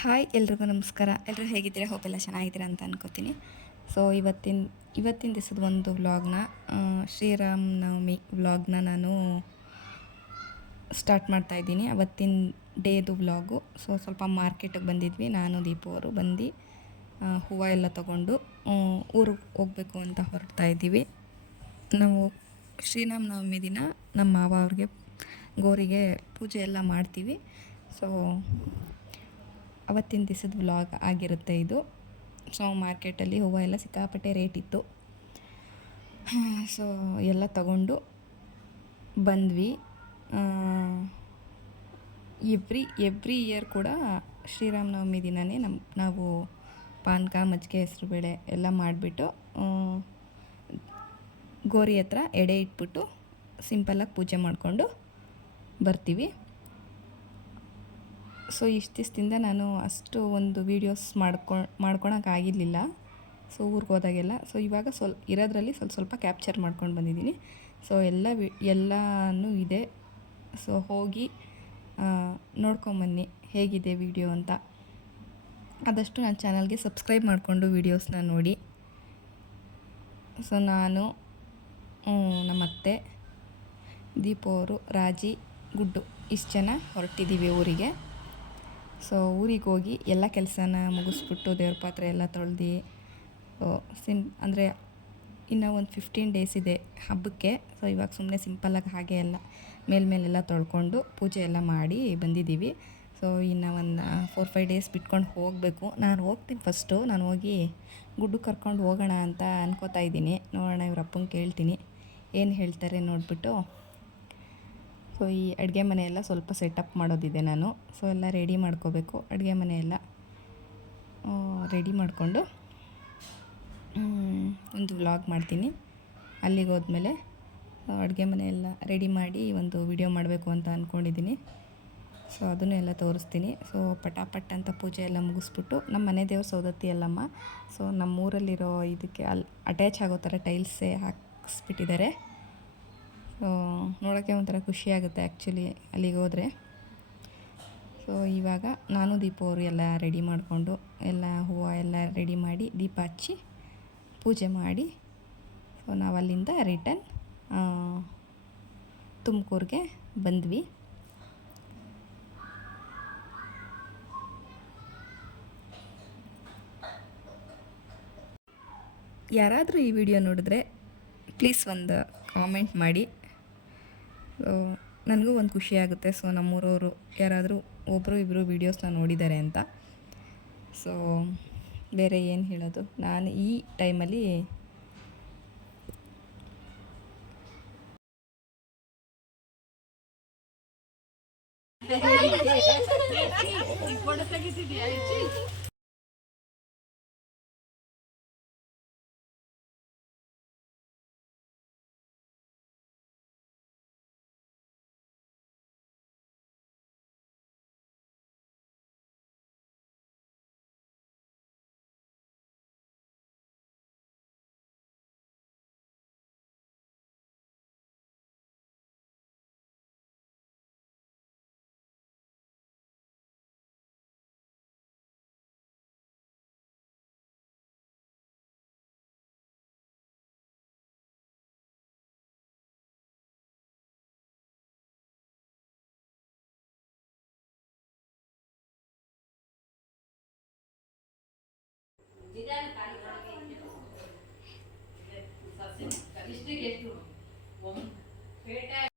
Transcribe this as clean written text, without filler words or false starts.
Hi ಎಲ್ರಿಗೂ ನಮಸ್ಕಾರ. ಎಲ್ಲರೂ ಹೇಗಿದ್ದೀರಾ? ಹೋಪ್ ಎಲ್ಲ ಚೆನ್ನಾಗಿದ್ದೀರಾ ಅಂತ ಅನ್ಕೋತೀನಿ. ಸೊ ಇವತ್ತಿನ ದಿವಸದ ಒಂದು ವ್ಲಾಗ್ನ, ಶ್ರೀರಾಮ ನವಮಿ ವ್ಲಾಗ್ನ ನಾನು ಸ್ಟಾರ್ಟ್ ಮಾಡ್ತಾಯಿದ್ದೀನಿ. ಅವತ್ತಿನ ಡೇದು ವ್ಲಾಗು. ಸೊ ಸ್ವಲ್ಪ ಮಾರ್ಕೆಟಿಗೆ ಬಂದಿದ್ವಿ, ನಾನು ದೀಪು ಅವರು ಬಂದು ಹೂವು ಎಲ್ಲ ತೊಗೊಂಡು ಊರಿಗೆ ಹೋಗಬೇಕು ಅಂತ ಹೊರಡ್ತಾ ಇದ್ದೀವಿ. ನಾವು ಶ್ರೀರಾಮ ನವಮಿ ದಿನ ನಮ್ಮ ಮಾವ ಅವ್ರಿಗೆ ಗೋರಿಗೆ ಪೂಜೆ ಎಲ್ಲ ಮಾಡ್ತೀವಿ. ಸೊ ಅವತ್ತಿನ ದಿವಸದ ವ್ಲಾಗ್ ಆಗಿರುತ್ತೆ ಇದು. ಸೊ ಮಾರ್ಕೆಟಲ್ಲಿ ಹೂವು ಎಲ್ಲ ಸಿಕ್ಕಾಪಟ್ಟೆ ರೇಟ್ ಇತ್ತು. ಸೊ ಎಲ್ಲ ತಗೊಂಡು ಬಂದ್ವಿ. ಎವ್ರಿ ಇಯರ್ ಕೂಡ ಶ್ರೀರಾಮನವಮಿ ದಿನವೇ ನಾವು ಪಾನಕ, ಮಜ್ಜಿಗೆ, ಹೆಸರುಬೇಳೆ ಎಲ್ಲ ಮಾಡಿಬಿಟ್ಟು ಗೋರಿ ಹತ್ರ ಎಡೆ ಇಟ್ಬಿಟ್ಟು ಸಿಂಪಲ್ಲಾಗಿ ಪೂಜೆ ಮಾಡಿಕೊಂಡು ಬರ್ತೀವಿ. ಸೊ ಇಷ್ಟು ದಿವಸದಿಂದ ನಾನು ಅಷ್ಟು ಒಂದು ವೀಡಿಯೋಸ್ ಮಾಡ್ಕೊಳಕ್ಕಾಗಿರಲಿಲ್ಲ. ಸೊ ಊರಿಗೆ ಹೋದಾಗೆಲ್ಲ. ಸೊ ಇವಾಗ ಇರೋದ್ರಲ್ಲಿ ಸ್ವಲ್ಪ ಕ್ಯಾಪ್ಚರ್ ಮಾಡ್ಕೊಂಡು ಬಂದಿದ್ದೀನಿ. ಸೊ ಎಲ್ಲನೂ ಇದೆ. ಸೊ ಹೋಗಿ ನೋಡ್ಕೊಂಬನ್ನಿ ಹೇಗಿದೆ ವಿಡಿಯೋ ಅಂತ. ಆದಷ್ಟು ನನ್ನ ಚಾನಲ್ಗೆ ಸಬ್ಸ್ಕ್ರೈಬ್ ಮಾಡಿಕೊಂಡು ವೀಡಿಯೋಸ್ನ ನೋಡಿ. ಸೊ ನಾನು, ನಮ್ಮ ಅತ್ತೆ, ದೀಪು ಅವರು, ರಾಜಿ, ಗುಡ್ಡು ಇಷ್ಟು ಜನ ಹೊರಟಿದ್ದೀವಿ ಊರಿಗೆ. ಸೊ ಊರಿಗೆ ಹೋಗಿ ಎಲ್ಲ ಕೆಲಸನ ಮುಗಿಸ್ಬಿಟ್ಟು ದೇವ್ರ ಪಾತ್ರೆ ಎಲ್ಲ ತೊಳೆದು ಅಂದರೆ ಇನ್ನೂ ಒಂದು 15 ಡೇಸ್ ಇದೆ ಹಬ್ಬಕ್ಕೆ. ಸೊ ಇವಾಗ ಸುಮ್ಮನೆ ಸಿಂಪಲ್ಲಾಗಿ ಹಾಗೆ ಎಲ್ಲ ಮೇಲೆಲ್ಲ ತೊಳ್ಕೊಂಡು ಪೂಜೆ ಎಲ್ಲ ಮಾಡಿ ಬಂದಿದ್ದೀವಿ. ಸೊ ಇನ್ನು ಒಂದು 4-5 ಡೇಸ್ ಬಿಟ್ಕೊಂಡು ಹೋಗಬೇಕು. ನಾನು ಹೋಗ್ತೀನಿ ಫಸ್ಟು. ನಾನು ಹೋಗಿ ಗುಡ್ಡು ಕರ್ಕೊಂಡು ಹೋಗೋಣ ಅಂತ ಅನ್ಕೋತಾ ಇದ್ದೀನಿ. ನೋಡೋಣ, ಇವ್ರ ಅಪ್ಪಂಗೆ ಕೇಳ್ತೀನಿ ಏನು ಹೇಳ್ತಾರೆ ನೋಡಿಬಿಟ್ಟು. ಸೊ ಈ ಅಡುಗೆ ಮನೆಯೆಲ್ಲ ಸ್ವಲ್ಪ ಸೆಟಪ್ ಮಾಡೋದಿದೆ ನಾನು. ಸೊ ಎಲ್ಲ ರೆಡಿ ಮಾಡ್ಕೋಬೇಕು. ಅಡುಗೆ ಮನೆಯೆಲ್ಲ ರೆಡಿ ಮಾಡಿಕೊಂಡು ಒಂದು ವ್ಲಾಗ್ ಮಾಡ್ತೀನಿ. ಅಲ್ಲಿಗೆ ಹೋದ್ಮೇಲೆ ಅಡುಗೆ ಮನೆಯೆಲ್ಲ ರೆಡಿ ಮಾಡಿ ಒಂದು ವಿಡಿಯೋ ಮಾಡಬೇಕು ಅಂತ ಅಂದ್ಕೊಂಡಿದ್ದೀನಿ. ಸೊ ಅದನ್ನು ಎಲ್ಲ ತೋರಿಸ್ತೀನಿ. ಸೊ ಪಟಾಪಟ್ ಅಂತ ಪೂಜೆ ಎಲ್ಲ ಮುಗಿಸ್ಬಿಟ್ಟು, ನಮ್ಮ ಮನೆ ದೇವ್ರ ಸೌದತ್ತಿ ಅಲ್ಲಮ್ಮ. ಸೊ ನಮ್ಮೂರಲ್ಲಿರೋ ಇದಕ್ಕೆ ಅಲ್ಲಿ ಅಟ್ಯಾಚ್ ಆಗೋ ಥರ ಟೈಲ್ಸೇ ಹಾಕಿಸ್ಬಿಟ್ಟಿದ್ದಾರೆ. ನೋಡೋಕ್ಕೆ ಒಂಥರ ಖುಷಿಯಾಗುತ್ತೆ ಆ್ಯಕ್ಚುಲಿ ಅಲ್ಲಿಗೆ ಹೋದರೆ. ಸೊ ಇವಾಗ ನಾನು ದೀಪು ಅವರು ಎಲ್ಲ ರೆಡಿ ಮಾಡಿಕೊಂಡು ಎಲ್ಲ ಹೂವು ಎಲ್ಲ ರೆಡಿ ಮಾಡಿ ದೀಪ ಹಚ್ಚಿ ಪೂಜೆ ಮಾಡಿ, ಸೊ ನಾವು ಅಲ್ಲಿಂದ ರಿಟರ್ನ್ ತುಮಕೂರಿಗೆ ಬಂದ್ವಿ. ಯಾರಾದರೂ ಈ ವಿಡಿಯೋ ನೋಡಿದ್ರೆ ಪ್ಲೀಸ್ ಒಂದು ಕಾಮೆಂಟ್ ಮಾಡಿ. ನನಗೂ ಒಂದು ಖುಷಿ ಆಗುತ್ತೆ. ಸೊ ನಮ್ಮೂರವರು ಯಾರಾದರೂ ಒಬ್ಬರು ಇಬ್ಬರು ವೀಡಿಯೋಸ್ನ ನೋಡಿದ್ದಾರೆ ಅಂತ. ಸೊ ಬೇರೆ ಏನು ಹೇಳೋದು, ನಾನು ಈ ಟೈಮಲ್ಲಿ